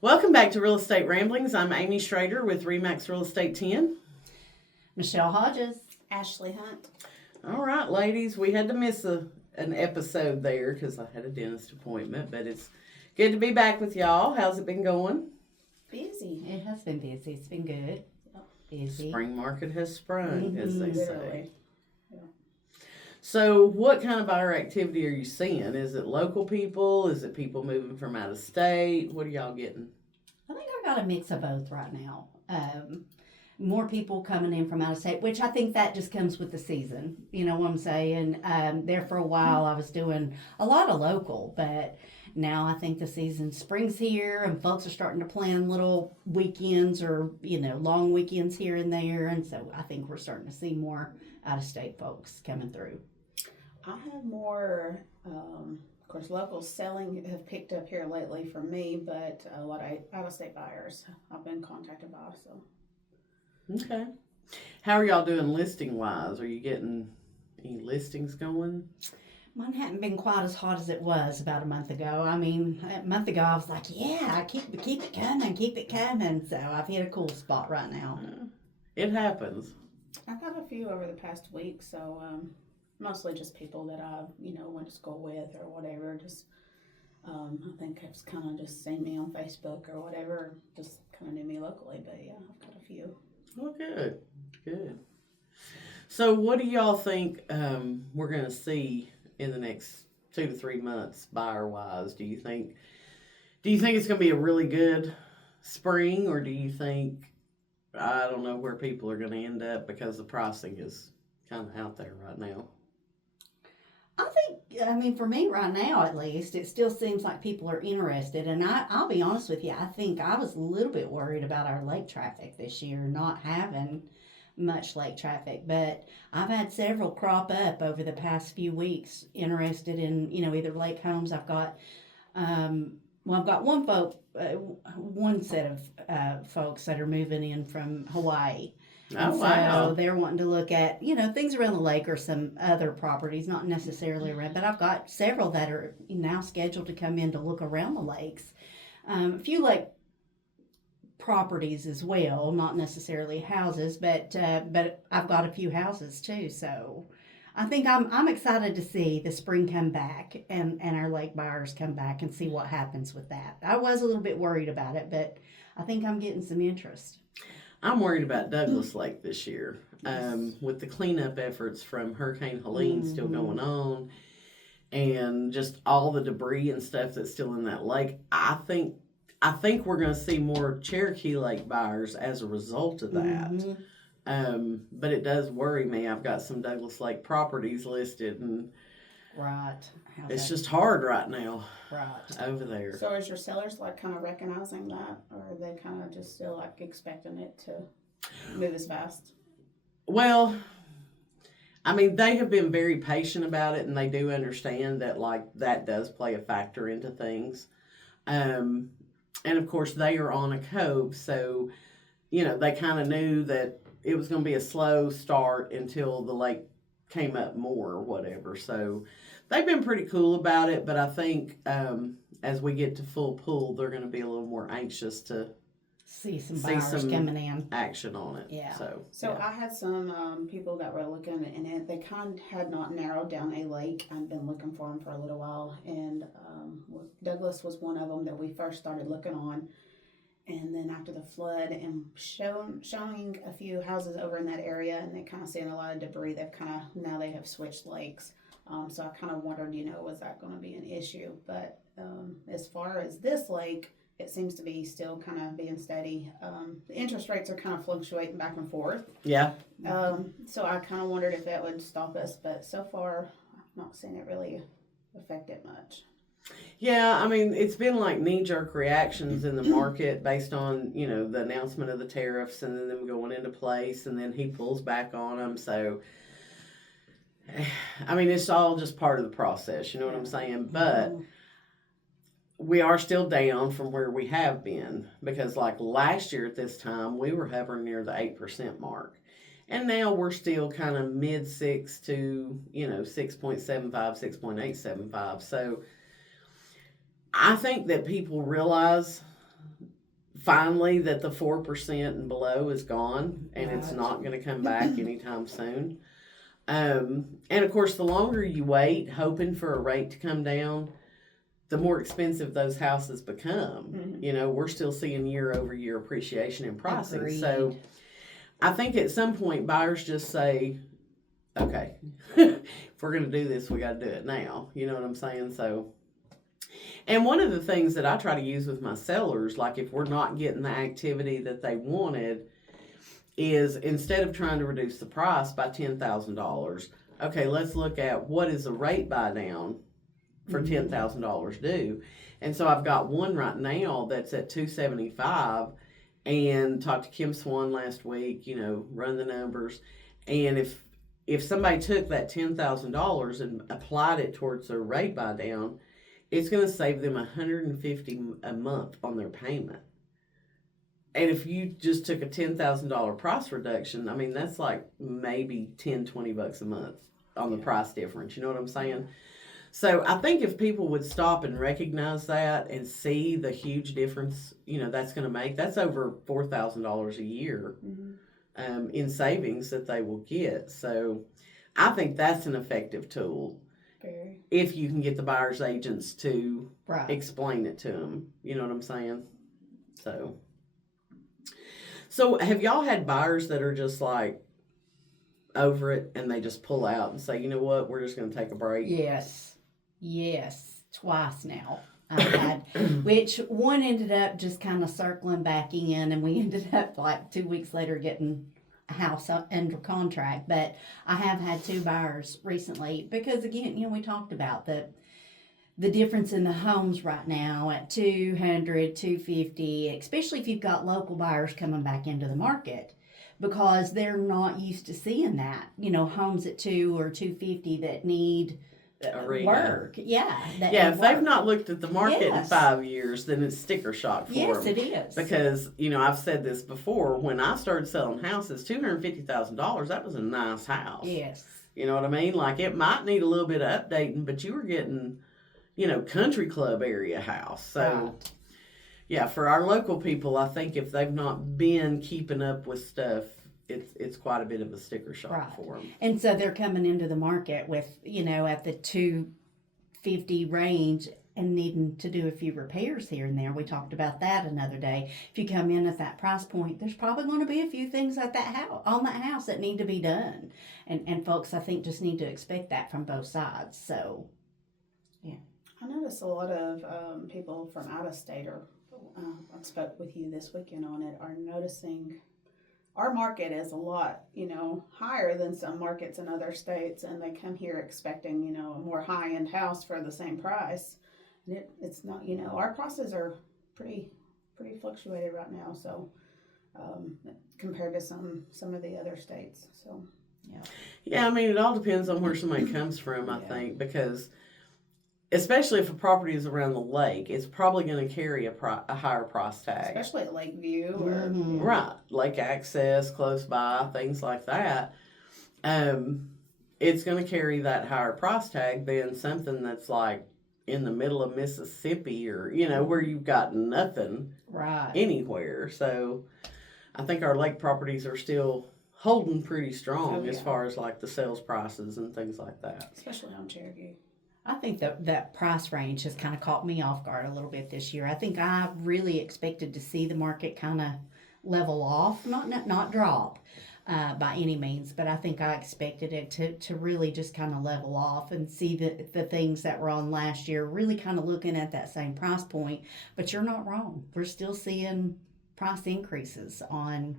Welcome back to Real Estate Ramblings. I'm Amy Shrader with Remax Real Estate 10. Michelle Hodges. Ashley Hunt. All right, ladies, we had to miss an episode there because I had a dentist appointment, but it's good to be back with y'all. How's it been going? Busy. It has been busy. It's been good. Busy. Spring market has sprung, as they say. Literally. So, what kind of buyer activity are you seeing? Is it local people? Is it people moving from out of state? What are y'all getting? I think I've got a mix of both right now. More people coming in from out of state, which I think that just comes with the season. You know what I'm saying? There for a while, I was doing a lot of local, but now I think the season, spring's here, and folks are starting to plan little weekends or, long weekends here and there. And so I think we're starting to see more out of state folks coming through. I have more, of course, local selling have picked up here lately for me, but a lot of out-of-state buyers I've been contacted by. So, Okay. How are y'all doing listing wise? Are you getting any listings going? Mine hadn't been quite as hot as it was about a month ago. I mean, a month ago I was like, yeah, keep it coming. So I've hit a cool spot right now. It happens. I've had a few over the past week. So, mostly just people that I, went to school with or whatever. Just, I think have kind of just seen me on Facebook or whatever. Just kind of knew me locally. But yeah, I've got a few. Oh, good. Good. So, what do y'all think we're going to see in the next 2 to 3 months, buyer-wise? Do you think it's going to be a really good spring, or do you think, I don't know where people are going to end up because the pricing is kind of out there right now? I mean, for me right now at least, it still seems like people are interested. And I'll be honest with you, I think I was a little bit worried about our lake traffic this year, not having much lake traffic. But I've had several crop up over the past few weeks interested in, either lake homes. I've got, I've got one set of folks that are moving in from Hawaii. Oh, So wow. they're wanting to look at, things around the lake or some other properties, not necessarily around, but I've got several that are now scheduled to come in to look around the lakes. A few lake properties as well, not necessarily houses, but I've got a few houses too. So I think I'm excited to see the spring come back and our lake buyers come back and see what happens with that. I was a little bit worried about it, but I think I'm getting some interest. I'm worried about Douglas Lake this year. With the cleanup efforts from Hurricane Helene still going on, and just all the debris and stuff that's still in that lake, I think we're going to see more Cherokee Lake buyers as a result of that. But it does worry me. I've got some Douglas Lake properties listed, and Right. it's just hard right now Right. over there. So is your sellers like kind of recognizing that, or are they kind of just still like expecting it to move as fast? Well, I mean, they have been very patient about it, and they do understand that, like, that does play a factor into things. And of course, they are on a cove, so, they kind of knew that it was going to be a slow start until the lake came up more or whatever. So they've been pretty cool about it, but I think as we get to full pull, they're going to be a little more anxious to See some buyers coming in. action on it. Yeah. So So I had some people that were looking, and they kind of had not narrowed down a lake. I've been looking for them for a little while, and Douglas was one of them that we first started looking on. And then after the flood, and showing a few houses over in that area, and they kind of seeing a lot of debris. Now they have switched lakes. So I kind of wondered, was that going to be an issue? But as far as this lake, it seems to be still kind of being steady. The interest rates are kind of fluctuating back and forth. yeah. So I kind of wondered if that would stop us, but so far I've not seen it really affect it much. Yeah, I mean, it's been like knee-jerk reactions in the market based on, the announcement of the tariffs and then them going into place, and then he pulls back on them. So, I mean, it's all just part of the process, you know what I'm saying? But we are still down from where we have been, because like last year at this time, we were hovering near the 8% mark. And now we're still kind of mid-6 to, 6.75, 6.875. So, I think that people realize finally that the 4% and below is gone, and it's Right. not going to come back anytime soon. And of course, the longer you wait, hoping for a rate to come down, the more expensive those houses become. Mhm. You know, we're still seeing year over year appreciation in pricing. Agreed. So I think at some point buyers just say, okay, if we're going to do this, we got to do it now. You know what I'm saying? So, and one of the things that I try to use with my sellers, like if we're not getting the activity that they wanted, is instead of trying to reduce the price by $10,000, okay, let's look at what is the rate buy down for $10,000 due. And so I've got one right now that's at $275, and talked to Kim Swan last week, you know, run the numbers. And if somebody took that $10,000 and applied it towards their rate buy down, it's going to save them $150 a month on their payment. And if you just took a $10,000 price reduction, I mean, that's like maybe $10-20 a month on the price difference. You know what I'm saying? So I think if people would stop and recognize that and see the huge difference, you know, that's going to make, that's over $4,000 a year in savings that they will get. So I think that's an effective tool. Very. If you can get the buyer's agents to Right. explain it to them. You know what I'm saying? So have y'all had buyers that are just like over it and they just pull out and say, you know what, we're just going to take a break? Yes, twice now. I had, which one ended up just kind of circling back in, and we ended up like 2 weeks later getting a house under contract. But I have had 2 buyers recently because, again, you know, we talked about the difference in the homes right now at 200, 250, especially if you've got local buyers coming back into the market, because they're not used to seeing that, you know, homes at 2 or 250 that need work. Yeah. If they've not looked at the market in Yes. 5 years, then it's sticker shock for Yes, them. it is. Because, you know, I've said this before, when I started selling houses, $250,000, that was a nice house. Yes. You know what I mean? Like, it might need a little bit of updating, but you were getting, you know, country club area house. So, Right. yeah, for our local people, I think if they've not been keeping up with stuff, it's quite a bit of a sticker shock Right. for them. And so they're coming into the market with, you know, at the 250 range and needing to do a few repairs here and there. We talked about that another day. If you come in at that price point, there's probably going to be a few things at that house, on that house, that need to be done. And folks, I think, just need to expect that from both sides. So, I noticed a lot of people from out of state, or I spoke with you this weekend on it, are noticing our market is a lot, you know, higher than some markets in other states, and they come here expecting, you know, a more high-end house for the same price. And it's not, you know, our prices are pretty fluctuated right now, so compared to some of the other states. So Yeah, I mean, it all depends on where somebody comes from, I Yeah. think, because especially if a property is around the lake, it's probably going to carry a higher price tag. especially at Lakeview or Mhm. Right. Lake access, close by, things like that. It's going to carry that higher price tag than something that's like in the middle of Mississippi, or, you know, where you've got nothing right. anywhere. So I think our lake properties are still holding pretty strong Oh, as yeah. far as like the sales prices and things like that. especially on Cherokee. I think that price range has kind of caught me off guard a little bit this year. I think I really expected to see the market kind of level off, not drop by any means, but I think I expected it to really just kind of level off and see the things that were on last year, really kind of looking at that same price point. But you're not wrong. We're still seeing price increases on,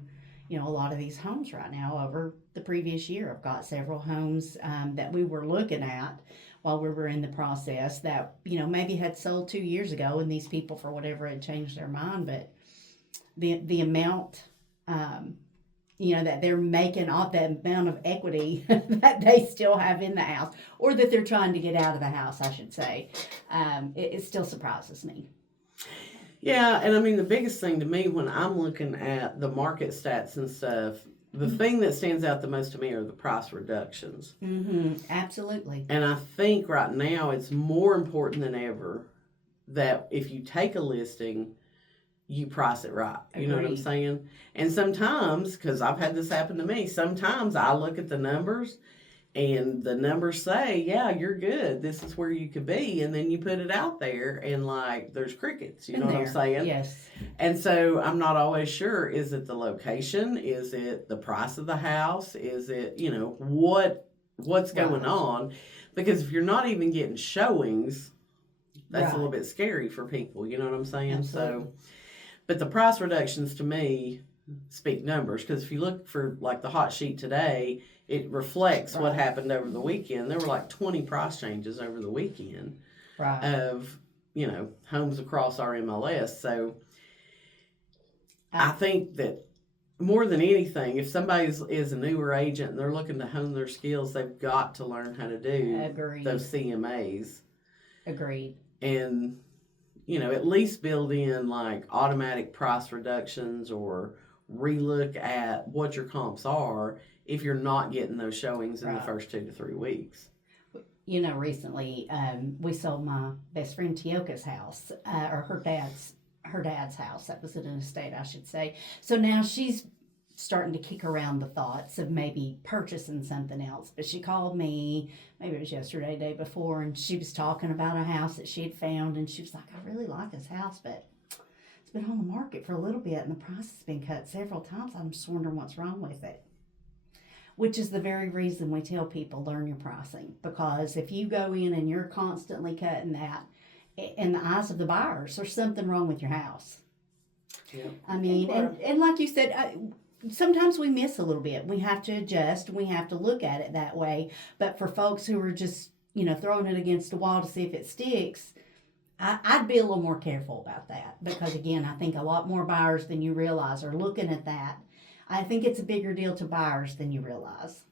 you know, a lot of these homes right now over the previous year. I've got several homes that we were looking at while we were in the process that, you know, maybe had sold 2 years ago, and these people, for whatever, had changed their mind. But the amount, you know, that they're making off, the amount of equity that they still have in the house, or that they're trying to get out of the house, I should say, it still surprises me. Yeah, and I mean, the biggest thing to me when I'm looking at the market stats and stuff, the thing that stands out the most to me are the price reductions. Mm-hmm. Absolutely. And I think right now it's more important than ever that if you take a listing, you price it right. You know what I'm Agreed. saying? And sometimes, because I've had this happen to me, sometimes I look at the numbers and the numbers say, yeah, you're good. This is where you could be. And then you put it out there and like there's crickets. You know what I'm saying? Yes. And so I'm not always sure, is it the location? Is it the price of the house? Is it, what's going Right. on? Because if you're not even getting showings, that's Right. a little bit scary for people. You know what I'm saying? Absolutely. So, but the price reductions to me speak numbers, because if you look for like the hot sheet today, it reflects what Right. happened over the weekend. There were like 20 price changes over the weekend Right. of, homes across our MLS. So I think that more than anything, if somebody is a newer agent and they're looking to hone their skills, they've got to learn how to do Agreed. those CMAs. Agreed. And at least build in like automatic price reductions or relook at what your comps are if you're not getting those showings in the Right. first 2 to 3 weeks. Recently we sold my best friend Tioka's house, or her dad's house. That was in an estate, I should say. So now she's starting to kick around the thoughts of maybe purchasing something else. But she called me, maybe it was yesterday, day before, and she was talking about a house that she had found, and she was like, I really like this house, but it's been on the market for a little bit, and the price has been cut several times. I'm just wondering what's wrong with it. Which is the very reason we tell people learn your pricing. Because if you go in and you're constantly cutting that, in the eyes of the buyers, there's something wrong with your house. Yeah. I mean, and like you said, sometimes we miss a little bit. We have to adjust. We have to look at it that way. But for folks who are just, throwing it against the wall to see if it sticks, I'd be a little more careful about that. Because, again, I think a lot more buyers than you realize are looking at that. I think it's a bigger deal to buyers than you realize.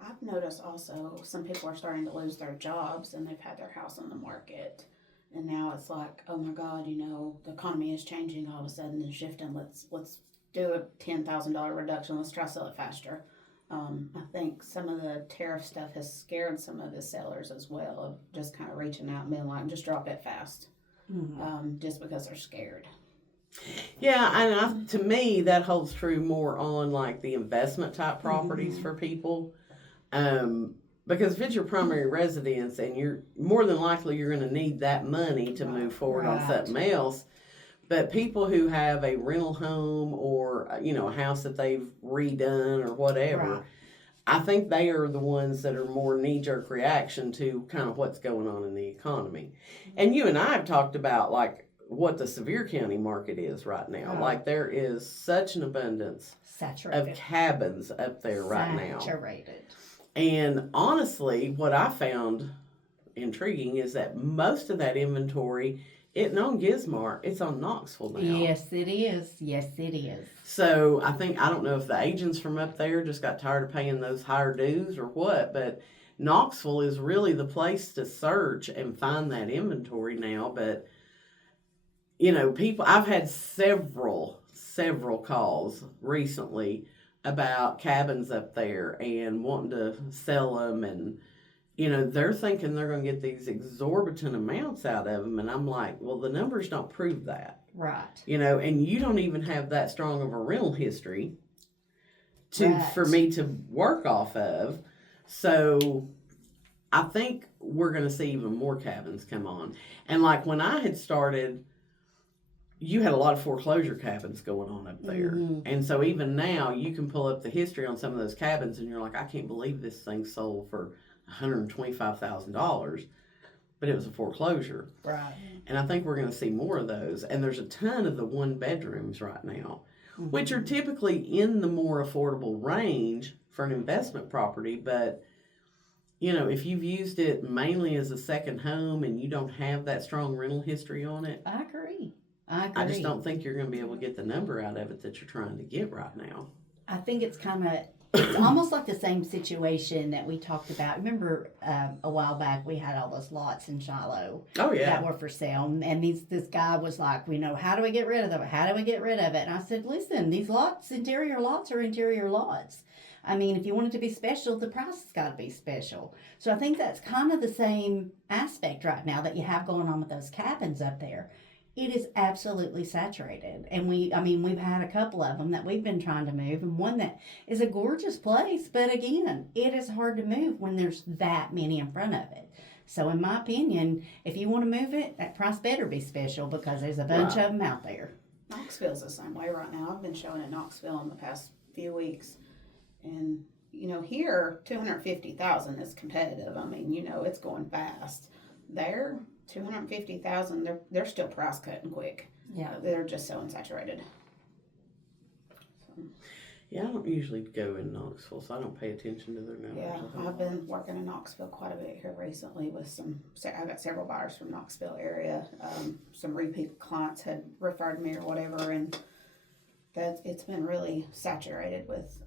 I've noticed also some people are starting to lose their jobs and they've had their house on the market. And now it's like, oh my God, the economy is changing all of a sudden and shifting. Let's do a $10,000 reduction. Let's try to sell it faster. I think some of the tariff stuff has scared some of the sellers as well, of just kind of reaching out and being like, just drop it fast, just because they're scared. Yeah, and to me, that holds true more on like the investment type properties for people. Because if it's your primary residence and you're more than likely you're going to need that money to move forward on something else. But people who have a rental home or a house that they've redone or whatever, I think they are the ones that are more knee-jerk reaction to kind of what's going on in the economy. And you and I have talked about like what the Sevier County market is right now. Like there is such an abundance of cabins up there right now. Saturated. And honestly, what I found intriguing is that most of that inventory isn't on Gizmart, it's on Knoxville now. Yes, it is. Yes, it is. So I don't know if the agents from up there just got tired of paying those higher dues or what, but Knoxville is really the place to search and find that inventory now. But people, I've had several calls recently about cabins up there and wanting to sell them, and they're thinking they're going to get these exorbitant amounts out of them, and I'm like, well, the numbers don't prove that. Right. And you don't even have that strong of a rental history Right. for me to work off of. So I think we're going to see even more cabins come on. And like when I had started, you had a lot of foreclosure cabins going on up there. And so even now you can pull up the history on some of those cabins and you're like, I can't believe this thing sold for $125,000, but it was a foreclosure. Right. And I think we're going to see more of those. And there's a ton of the one bedrooms right now, which are typically in the more affordable range for an investment property. But, if you've used it mainly as a second home and you don't have that strong rental history on it, I agree. I just don't think you're going to be able to get the number out of it that you're trying to get right now. I think it's it's almost like the same situation that we talked about. Remember a while back we had all those lots in Shiloh that were for sale, and this guy was like, how do we get rid of them? How do we get rid of it? And I said, listen, these interior lots are interior lots. I mean, if you want it to be special, the price has got to be special. So I think that's kind of the same aspect right now that you have going on with those cabins up there. it is absolutely saturated. And we've had a couple of them that we've been trying to move, and one that is a gorgeous place, but again, it is hard to move when there's that many in front of it. So in my opinion, if you want to move it, that price better be special because there's a bunch Right. of them out there. Knoxville's the same way right now. I've been showing at Knoxville in the past few weeks, and here 250,000 is competitive. I mean, it's going fast. There, 250,000, they're still price cutting quick. Yeah. They're just so unsaturated. Yeah, I don't usually go in Knoxville, so I don't pay attention to their numbers. Yeah, I think. I've been working in Knoxville quite a bit here recently with I got several buyers from Knoxville area. Some repeat clients had referred me or whatever, and it's been really saturated with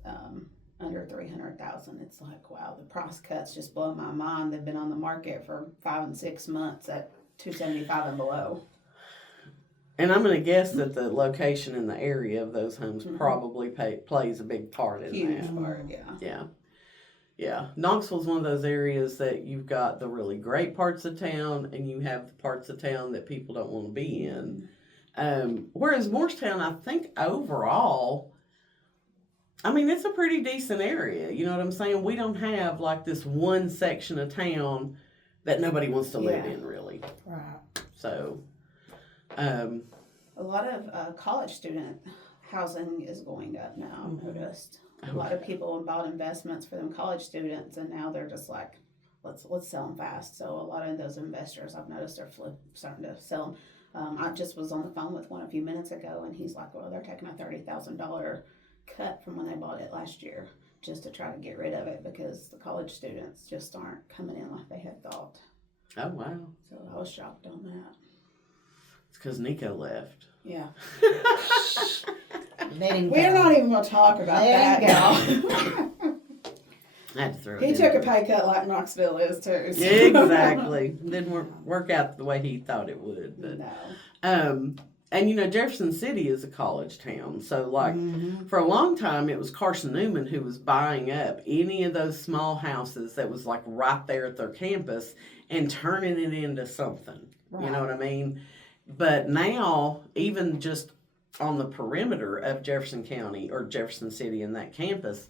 under 300,000. It's like, wow, the price cuts just blow my mind. They've been on the market for 5 and 6 months at 275 and below. And I'm going to guess that the location in the area of those homes Mhm. probably plays a big part in Huge that. part, yeah. Yeah. Yeah. Knoxville's one of those areas that you've got the really great parts of town and you have the parts of town that people don't want to be in. Whereas Morristown, I think overall, I mean, it's a pretty decent area. You know what I'm saying? We don't have like this one section of town that nobody wants to live Yeah. in, really. Right. So, A lot of college student housing is going up now, I've noticed. A lot of people bought investments for them college students, and now they're just like, let's sell them fast. So a lot of those investors, I've noticed they're starting to sell them. I just was on the phone with one a few minutes ago, and he's like, well, they're taking a $30,000 cut from when they bought it last year just to try to get rid of it because the college students just aren't coming in like they had thought. oh, wow. So I was shocked on that. It's because Nico left. Yeah. Let him We're go. not even going to talk about Let that, him y'all. I had to throw it He in took a there. pay cut like Knoxville is too. So. Exactly. Didn't work out the way he thought it would. But No. and Jefferson City is a college town, so like for a long time it was Carson Newman who was buying up any of those small houses that was like right there at their campus and turning it into something. Right. You know what I mean? But now, even just on the perimeter of Jefferson County or Jefferson City and that campus,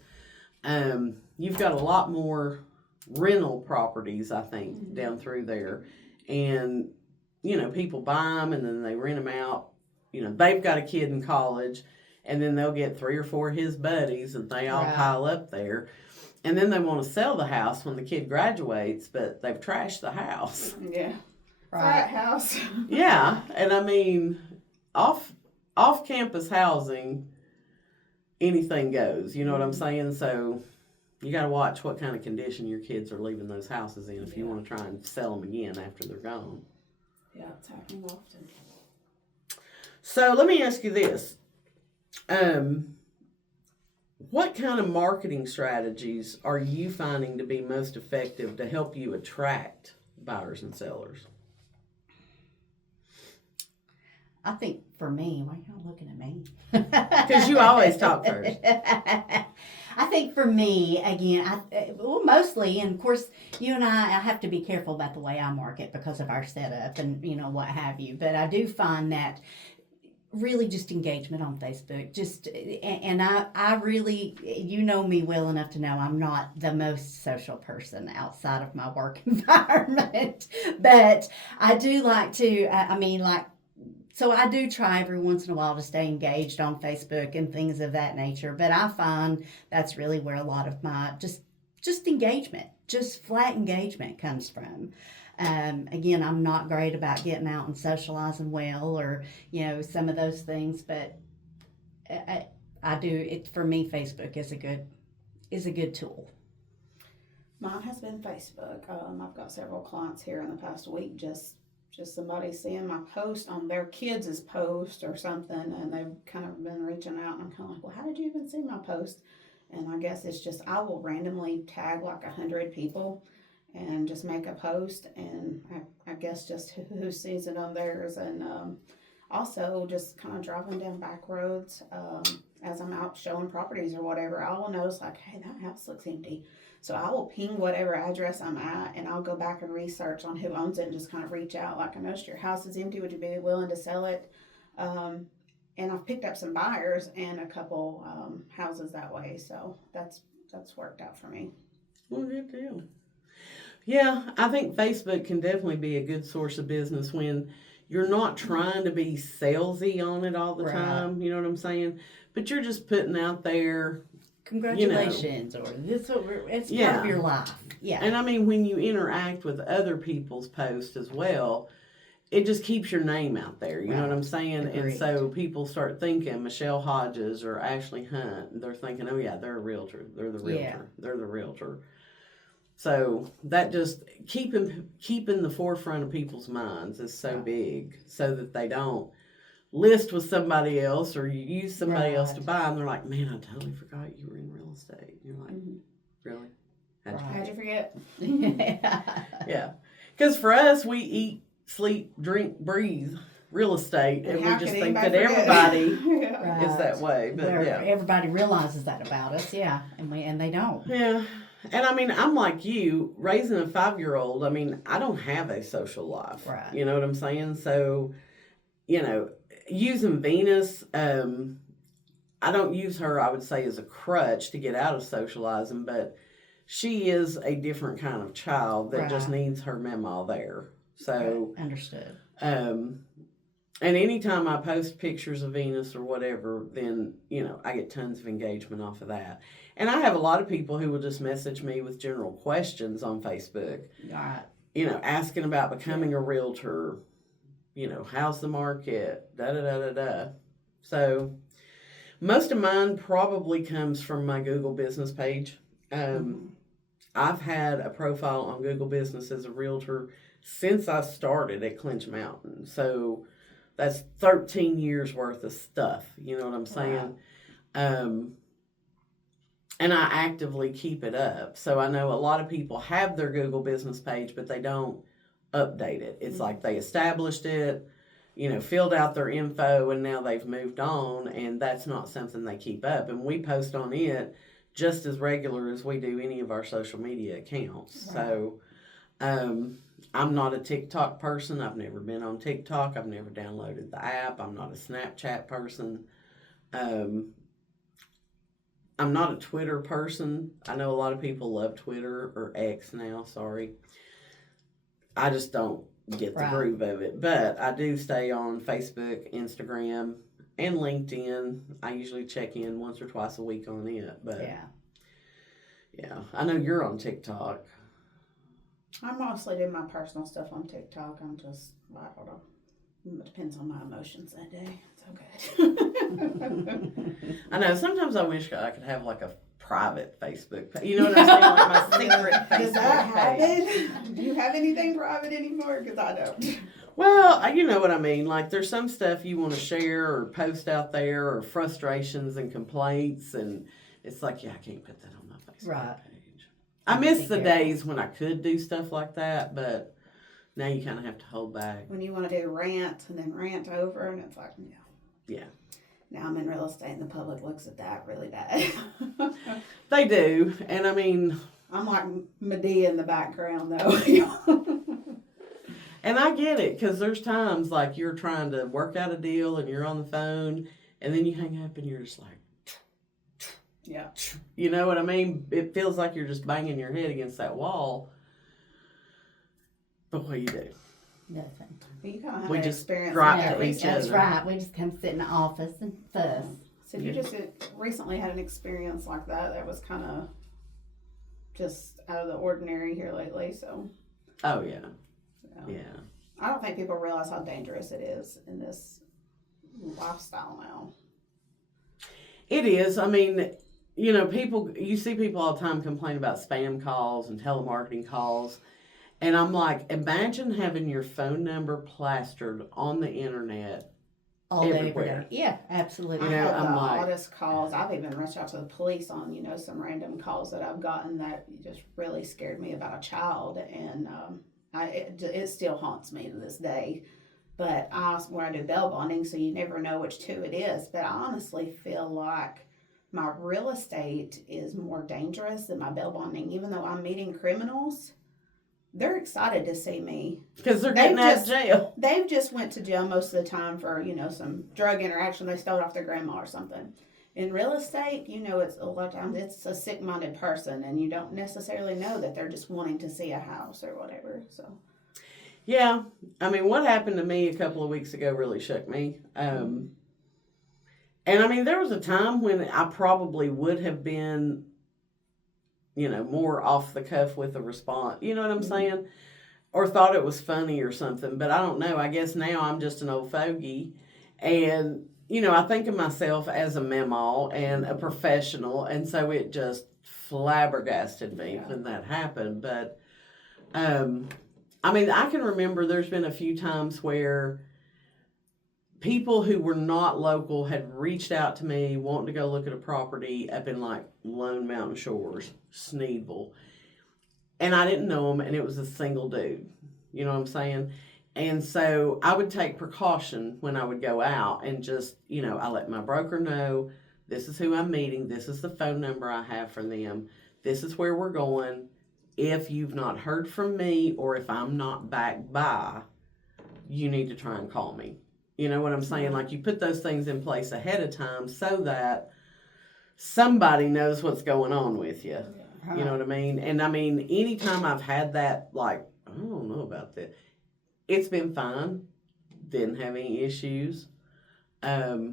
you've got a lot more rental properties, I think, down through there. And, people buy them and then they rent them out. They've got a kid in college and then they'll get 3 or 4 of his buddies and they all Right. pile up there. And then they want to sell the house when the kid graduates, but they've trashed the house. Yeah. Right. Frat house. Yeah, and I mean, off campus housing, anything goes. You know what I'm saying? So you got to watch what kind of condition your kids are leaving those houses in if you want to try and sell them again after they're gone. Yeah, it's happening often. So let me ask you this: what kind of marketing strategies are you finding to be most effective to help you attract buyers and sellers? I think for me, why are y'all looking at me? Because you always talk first. I think for me, again, mostly, and of course, you and I have to be careful about the way I market because of our setup and, what have you. But I do find that really just engagement on Facebook. And I really, you know me well enough to know I'm not the most social person outside of my work environment. But I do like to, so I do try every once in a while to stay engaged on Facebook and things of that nature. But I find that's really where a lot of my just engagement, just flat engagement comes from. Again, I'm not great about getting out and socializing well or, some of those things. But I do it for me. Facebook is a good tool. Mine has been Facebook. I've got several clients here in the past week just somebody seeing my post on their kids' post or something, and they've kind of been reaching out, and I'm kind of like, well, how did you even see my post? And I guess it's just I will randomly tag like 100 people and just make a post, and I guess just who sees it on theirs, and also just kind of driving down back roads. as I'm out showing properties or whatever, I will notice like, hey, that house looks empty. So I will ping whatever address I'm at, and I'll go back and research on who owns it and just kind of reach out. Like, I noticed your house is empty. Would you be willing to sell it? And I've picked up some buyers and a couple houses that way. So that's worked out for me. Well, good deal. Yeah, I think Facebook can definitely be a good source of business when you're not trying to be salesy on it all the Right. time. You know what I'm saying? But you're just putting out there. Congratulations, or this it's part of your life. Yeah. And I mean, when you interact with other people's posts as well, it just keeps your name out there. You know what I'm saying? Agreed. And so people start thinking Michelle Hodges or Ashley Hunt. And they're thinking, oh yeah, they're a realtor. They're the realtor. Yeah. They're the realtor. So that just keeping the forefront of people's minds is so big, so that they don't list with somebody else or you use somebody else to buy, and they're like, man, I totally forgot you were in real estate. And you're like, really? How'd you forget? Yeah. Because for us, we eat, sleep, drink, breathe real estate, and we just think that everybody is that way. But everybody realizes that about us, and they don't. Yeah. And I mean, I'm like you, raising a 5-year-old, I mean, I don't have a social life. Right. You know what I'm saying? So, using Venus, I don't use her, I would say, as a crutch to get out of socializing, but she is a different kind of child that just needs her mama there. So, understood. And anytime I post pictures of Venus or whatever, then, I get tons of engagement off of that. And I have a lot of people who will just message me with general questions on Facebook. Right. Asking about becoming a realtor. How's the market? Da-da-da-da-da. So, most of mine probably comes from my Google business page. I've had a profile on Google Business as a realtor since I started at Clinch Mountain. So, that's 13 years worth of stuff. You know what I'm saying? Wow. And I actively keep it up. So I know a lot of people have their Google business page, but they don't update it. It's like they established it, filled out their info, and now they've moved on, and that's not something they keep up. And we post on it just as regular as we do any of our social media accounts. Right. So I'm not a TikTok person. I've never been on TikTok. I've never downloaded the app. I'm not a Snapchat person. I'm not a Twitter person. I know a lot of people love Twitter, or X now, sorry. I just don't get the groove of it. But I do stay on Facebook, Instagram, and LinkedIn. I usually check in once or twice a week on it. But yeah. I know you're on TikTok. I mostly do my personal stuff on TikTok. I don't know. It depends on my emotions that day. It's okay. I know. Sometimes I wish I could have like a private Facebook page. You know what I'm saying? Like my secret Facebook Does that page. happen? Do you have anything private anymore? Because I don't. Well, you know what I mean. Like there's some stuff you want to share or post out there, or frustrations and complaints, and it's like, I can't put that on my Facebook page. I miss the days when I could do stuff like that, but now you kind of have to hold back. When you want to do rant and then rant over, and it's like, no. Yeah. Now I'm in real estate and the public looks at that really bad. They do. And I mean, I'm like Medea in the background though. And I get it, because there's times like you're trying to work out a deal and you're on the phone and then you hang up and you're just like, yeah. You know what I mean? It feels like you're just banging your head against that wall. But what do you do? Nothing. But you kind of have We that just experience. drop Yeah, to each That's other. right. We just come sit in the office and fuss. So you just recently had an experience like that was kind of just out of the ordinary here lately. So. Oh, yeah. Yeah. I don't think people realize how dangerous it is in this lifestyle now. It is. I mean, you see people all the time complain about spam calls and telemarketing calls. And I'm like, imagine having your phone number plastered on the internet all day, everywhere. every day. Yeah, absolutely. I have I'm the like, oddest calls. I've even reached out to the police on, some random calls that I've gotten that just really scared me about a child. And it still haunts me to this day. But where I do bail bonding, so you never know which two it is. But I honestly feel like my real estate is more dangerous than my bail bonding. Even though I'm meeting criminals, they're excited to see me. Because they're getting out of jail. They've just went to jail most of the time for, some drug interaction. They stole it off their grandma or something. In real estate, it's a lot of times it's a sick-minded person, and you don't necessarily know that they're just wanting to see a house or whatever. So, yeah, I mean, what happened to me a couple of weeks ago really shook me. And I mean, there was a time when I probably would have been, more off the cuff with a response. You know what I'm saying? Or thought it was funny or something. But I don't know. I guess now I'm just an old fogey, and I think of myself as a mamaw and a professional, and so it just flabbergasted me when that happened. But, I mean, I can remember there's been a few times where people who were not local had reached out to me wanting to go look at a property up in like Lone Mountain Shores, Sneedville, and I didn't know him, and it was a single dude. You know what I'm saying? And so I would take precaution when I would go out and just, I let my broker know, this is who I'm meeting, this is the phone number I have for them, this is where we're going. If you've not heard from me or if I'm not back by, you need to try and call me. You know what I'm saying? Like, you put those things in place ahead of time so that somebody knows what's going on with you. You know what I mean? And I mean, anytime I've had that, like, I don't know about that. It's been fine. Didn't have any issues. But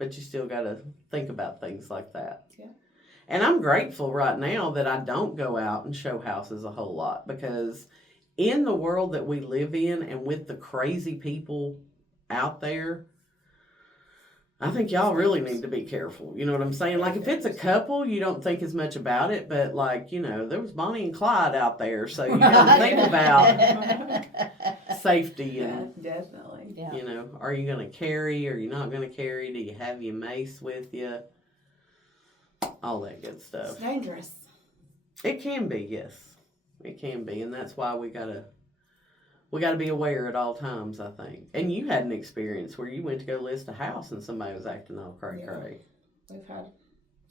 you still got to think about things like that. Yeah. And I'm grateful right now that I don't go out and show houses a whole lot, because in the world that we live in and with the crazy people out there, I think y'all really need to be careful. You know what I'm saying? Like, if it's a couple, you don't think as much about it. But, like, there was Bonnie and Clyde out there. So you got to think about safety. And, definitely. Yeah. Are you going to carry? Are you not going to carry? Do you have your mace with you? All that good stuff. It's dangerous. It can be, yes. It can be. And that's why we got to be aware at all times, I think. And you had an experience where you went to go list a house and somebody was acting all cray-cray. We've had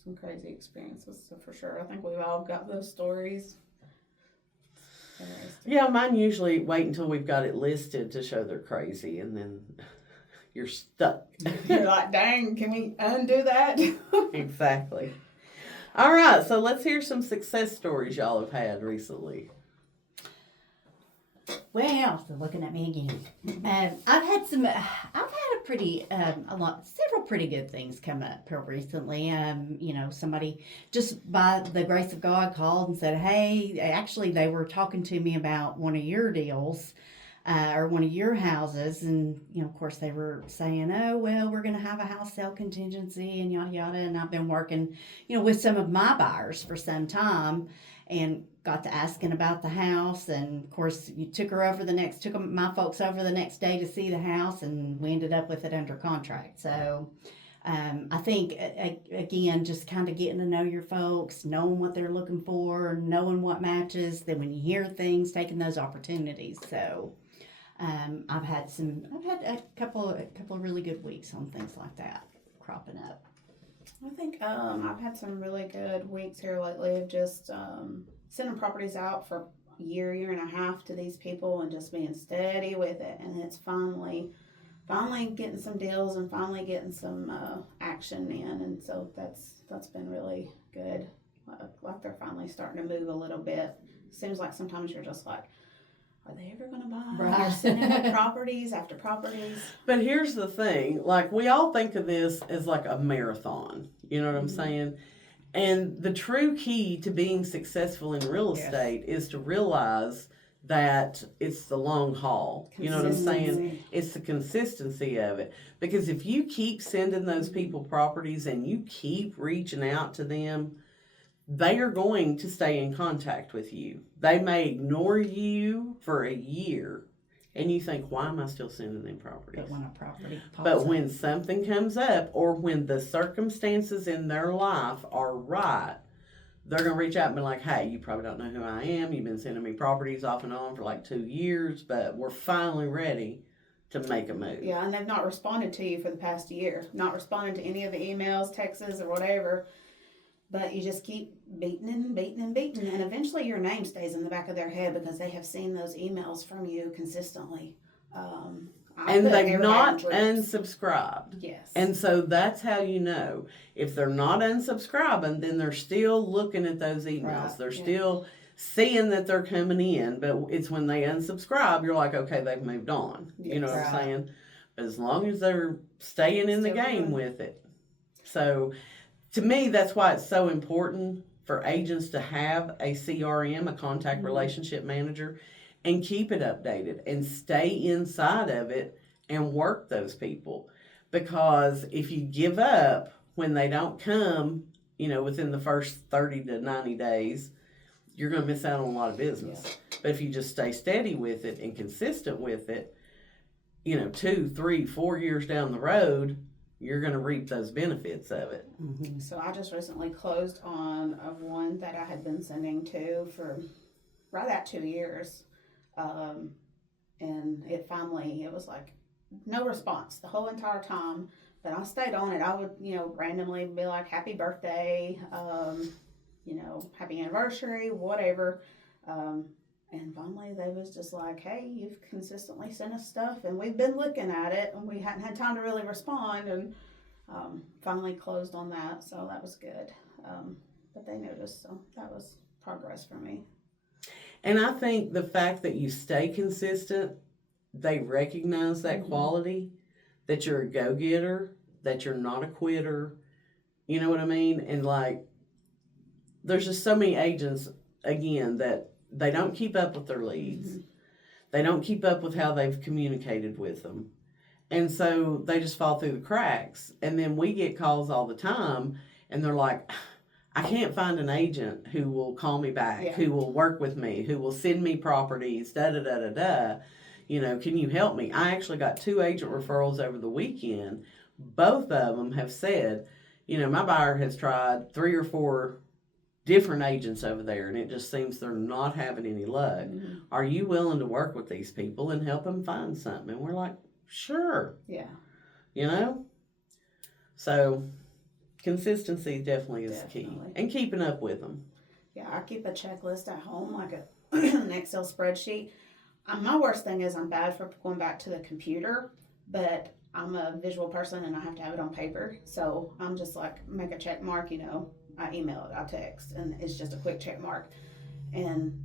some crazy experiences, so for sure. I think we've all got those stories. Yeah, mine usually wait until we've got it listed to show they're crazy, and then you're stuck. You're like, dang, can we undo that? Exactly. All right, so let's hear some success stories y'all have had recently. Well, so looking at me again. I've had several pretty good things come up here recently. Somebody just by the grace of God called and said, hey, actually they were talking to me about one of your deals, or one of your houses. And, of course they were saying, oh, well, we're going to have a house sale contingency and yada, yada. And I've been working, with some of my buyers for some time, and got to asking about the house. And of course you took my folks over the next day to see the house, and we ended up with it under contract. So I think again, just kind of getting to know your folks, knowing what they're looking for, knowing what matches, then when you hear things, taking those opportunities. So I've had a couple of really good weeks on things like that cropping up. I think I've had some really good weeks here lately of just sending properties out for a year and a half to these people and just being steady with it. And it's finally getting some deals and finally getting some action in. And so that's been really good. Like they're finally starting to move a little bit. Seems like sometimes you're just like, are they ever going to buy? Right. They're sending out properties after properties. But here's the thing, like, we all think of this as like a marathon, you know what I'm saying? And the true key to being successful in real estate is to realize that it's the long haul. You know what I'm saying? It's the consistency of it. Because if you keep sending those people properties and you keep reaching out to them, they are going to stay in contact with you. They may ignore you for a year, and you think, why am I still sending them properties? But when a property pops But up, when something comes up, or when the circumstances in their life are right, they're going to reach out and be like, hey, you probably don't know who I am. You've been sending me properties off and on for like 2 years, but we're finally ready to make a move. Yeah, and they've not responded to you for the past year. Not responded to any of the emails, texts, or whatever. But you just keep beating and beating and beating. And eventually your name stays in the back of their head because they have seen those emails from you consistently. And they've not unsubscribed. Yes. And so that's how you know. If they're not unsubscribing, then they're still looking at those emails. Right. They're still seeing that they're coming in. But it's when they unsubscribe, you're like, okay, they've moved on. Yes. You know what I'm Right. saying? But as long as they're staying in the Still game going. with it. So to me, that's why it's so important for agents to have a CRM, a contact relationship manager, and keep it updated and stay inside of it and work those people. Because if you give up when they don't come, within the first 30 to 90 days, you're going to miss out on a lot of business. Yeah. But if you just stay steady with it and consistent with it, 2, 3, 4 years down the road, you're going to reap those benefits of it. Mm-hmm. So I just recently closed on one that I had been sending to for right at 2 years. And it was like no response the whole entire time. But I stayed on it. I would, randomly be like, happy birthday, happy anniversary, whatever. And finally they was just like, hey, you've consistently sent us stuff and we've been looking at it and we hadn't had time to really respond, and finally closed on that. So that was good. But they noticed, so that was progress for me. And I think the fact that you stay consistent, they recognize that quality, that you're a go-getter, that you're not a quitter. You know what I mean? And there's just so many agents, again, that they don't keep up with their leads. Mm-hmm. They don't keep up with how they've communicated with them. And so they just fall through the cracks. And then we get calls all the time, and they're like, I can't find an agent who will call me back, who will work with me, who will send me properties, da-da-da-da-da. Can you help me? I actually got 2 agent referrals over the weekend. Both of them have said, my buyer has tried 3 or 4 different agents over there, and it just seems they're not having any luck. Mm-hmm. Are you willing to work with these people and help them find something? And we're like, sure. Yeah. So consistency definitely is key, and keeping up with them. Yeah, I keep a checklist at home, like an Excel spreadsheet. My worst thing is I'm bad for going back to the computer, but I'm a visual person and I have to have it on paper. So I'm just like, make a check mark, I email it, I text, and it's just a quick check mark. And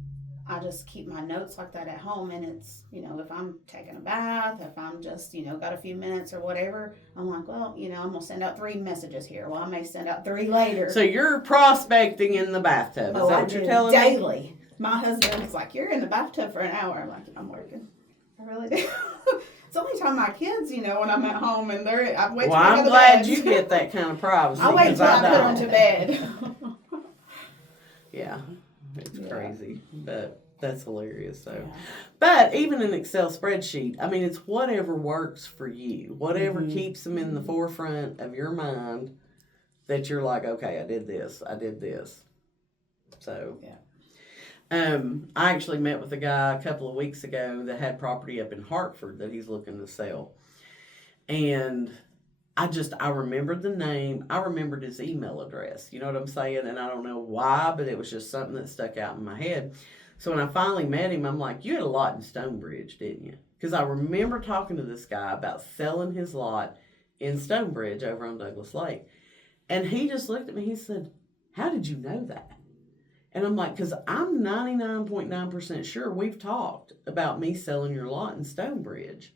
I just keep my notes like that at home. And it's, if I'm taking a bath, if I'm just, got a few minutes or whatever, I'm like, well, I'm going to send out 3 messages here. Well, I may send out 3 later. So you're prospecting in the bathtub. Is that what you're telling me? Daily. My husband's like, you're in the bathtub for an hour. I'm like, I'm working. I really do. It's the only time my kids, when I'm at home and I wait till I'm glad you get that kind of privacy. I wait till I put them to bed. Yeah, it's crazy, but that's hilarious. So, Yeah. But even an Excel spreadsheet, I mean, it's whatever works for you, whatever keeps them in the forefront of your mind. That you're like, okay, I did this. So, Yeah. I actually met with a guy a couple of weeks ago that had property up in Hartford that he's looking to sell. And I remembered the name. I remembered his email address. You know what I'm saying? And I don't know why, but it was just something that stuck out in my head. So when I finally met him, I'm like, you had a lot in Stonebridge, didn't you? Because I remember talking to this guy about selling his lot in Stonebridge over on Douglas Lake. And he just looked at me. He said, how did you know that? And I'm like, because I'm 99.9% sure we've talked about me selling your lot in Stonebridge.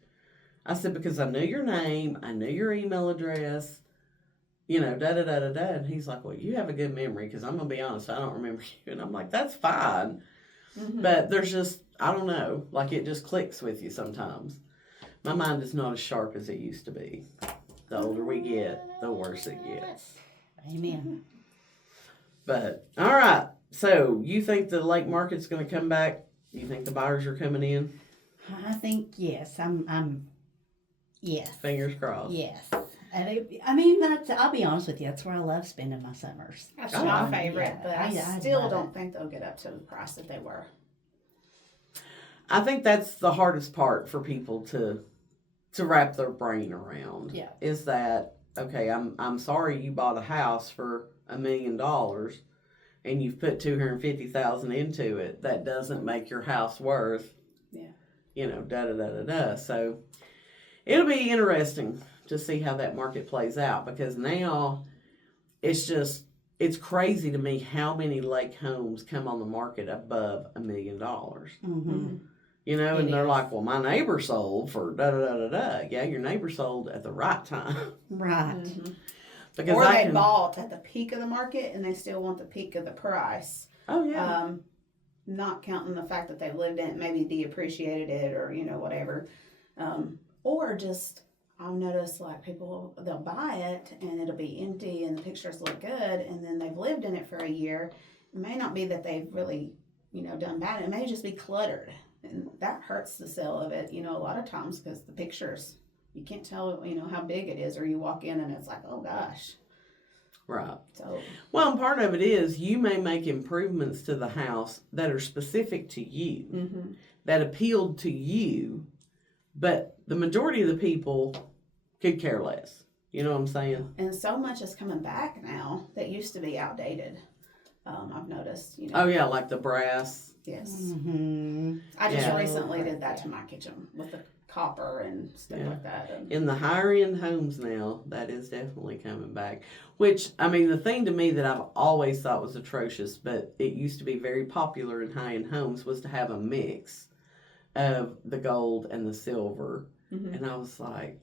I said, because I knew your name, I knew your email address, da-da-da-da-da. And he's like, well, you have a good memory, because I'm going to be honest, I don't remember you. And I'm like, that's fine. Mm-hmm. But there's just, I don't know, it just clicks with you sometimes. My mind is not as sharp as it used to be. The older we get, the worse it gets. Amen. But, all right. So, you think the lake market's going to come back? You think the buyers are coming in? I think yes. I'm yes. Fingers crossed. Yes. I'll be honest with you, that's where I love spending my summers. That's Oh, my yeah. favorite, but I I still love don't it. think they'll get up to the price that they were. I think that's the hardest part for people to wrap their brain around. Yeah. Is that okay? I'm sorry you bought a house for $1 million, and you've put 250,000 into it. That doesn't make your house worth. Yeah. Da da da da da. So it'll be interesting to see how that market plays out, because now it's crazy to me how many lake homes come on the market above $1 million. Mm-hmm. And It they're is. like, well, my neighbor sold for da da da da da. Yeah, your neighbor sold at the right time. Right. Because Or they bought at the peak of the market and they still want the peak of the price. Oh yeah. Not counting the fact that they lived in it, maybe deappreciated it or, whatever. Or just, I've noticed like people, they'll buy it and it'll be empty and the pictures look good, and then they've lived in it for a year. It may not be that they've really, done bad. It may just be cluttered. And that hurts the sale of it, a lot of times, because the pictures, you can't tell, how big it is, or you walk in and it's like, oh gosh. Right. So, Well, and part of it is you may make improvements to the house that are specific to you, that appealed to you, but the majority of the people could care less. You know what I'm saying? and so much is coming back now that used to be outdated. I've noticed, Oh yeah, like the brass. Yes. Mm-hmm. I just Yeah. recently did that to my kitchen with the copper and stuff Yeah. like that. And In the higher end homes now, that is definitely coming back. Which, the thing to me that I've always thought was atrocious, but it used to be very popular in high end homes, was to have a mix of the gold and the silver. Mhm. And I was like,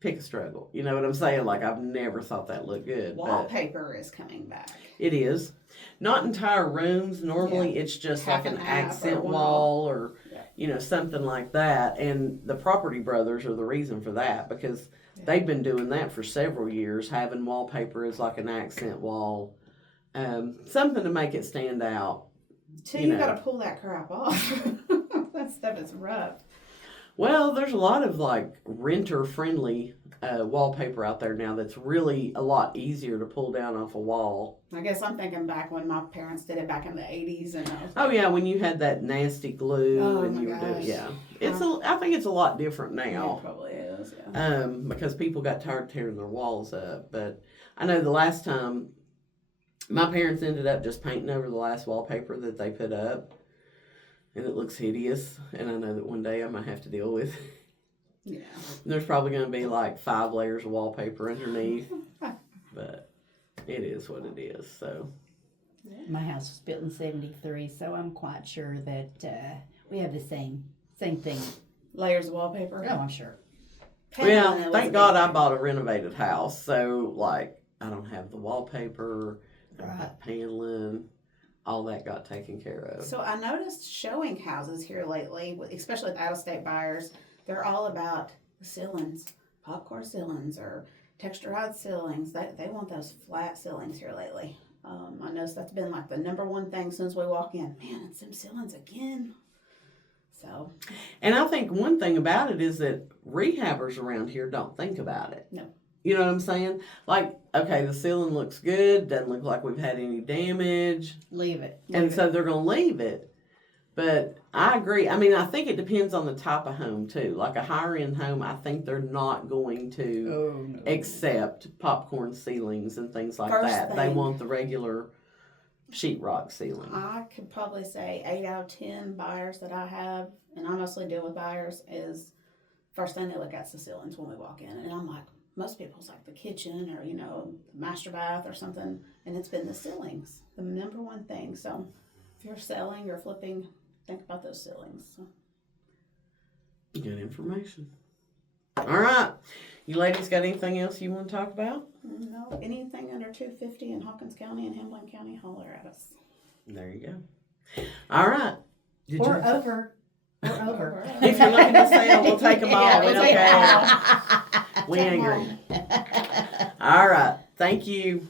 pick a struggle. You know what I'm saying? Like, I've never thought that looked good. But wallpaper is coming back. it is. Not entire rooms. Normally, it's just Half like an and half or accent one wall or, Yeah. something like that. And the Property Brothers are the reason for that, because they've been doing that for several years, having wallpaper as like an accent wall. Something to make it stand out. Till You you know. got to pull that crap off. That stuff is rough. Well, there's a lot of like renter friendly wallpaper out there now that's really a lot easier to pull down off a wall. I guess I'm thinking back when my parents did it back in the 80s. And I was Oh like, yeah, when you had that nasty glue Oh, and my you were doing, gosh. I think it's a lot different It now. probably is, yeah. Because people got tired of tearing their walls up. But I know the last time my parents ended up just painting over the last wallpaper that they put up, and it looks hideous. And I know that one day I might have to deal with. Yeah. There's probably going to be like 5 layers of wallpaper underneath, but it is what it is. So My house was built in 73, so I'm quite sure that we have the same thing. Layers of wallpaper. Oh, I'm sure. well, Paneling was thank a God big I thing. bought a renovated house, so like I don't have the wallpaper, I don't Right. have paneling, all that got taken care of. So I noticed showing houses here lately, especially with out-of-state buyers, they're all about the ceilings, popcorn ceilings or texturized ceilings. They want those flat ceilings here lately. I noticed that's been like the number one thing since we walk in. Man, it's them ceilings again. So And I think one thing about it is that rehabbers around here don't think about it. No. You know what I'm saying? Like, okay, the ceiling looks good, doesn't look like we've had any damage. Leave it. And so they're going to leave it. But I agree. I think it depends on the type of home, too. Like a higher end home, I think they're not going to Oh, no. accept popcorn ceilings and things like First that. They thing- want the regular sheetrock ceiling. I could probably say 8 out of 10 buyers that I have, and I mostly deal with buyers, is first thing they look at is the ceilings when we walk in. And I'm like, most people's like the kitchen or, the master bath or something. And it's been the ceilings, the number one thing. So if you're selling or flipping, think about those ceilings. So, Good information. All right. You ladies got anything else you want to talk about? no, anything under 250 in Hawkins County and Hamlin County, holler at us. There you go. All right. Did Or you- over. Or over. If you're looking to sell, we'll take them all. Yeah, We we'll don't take 'em care. We Take 'em angry. All right. Thank you.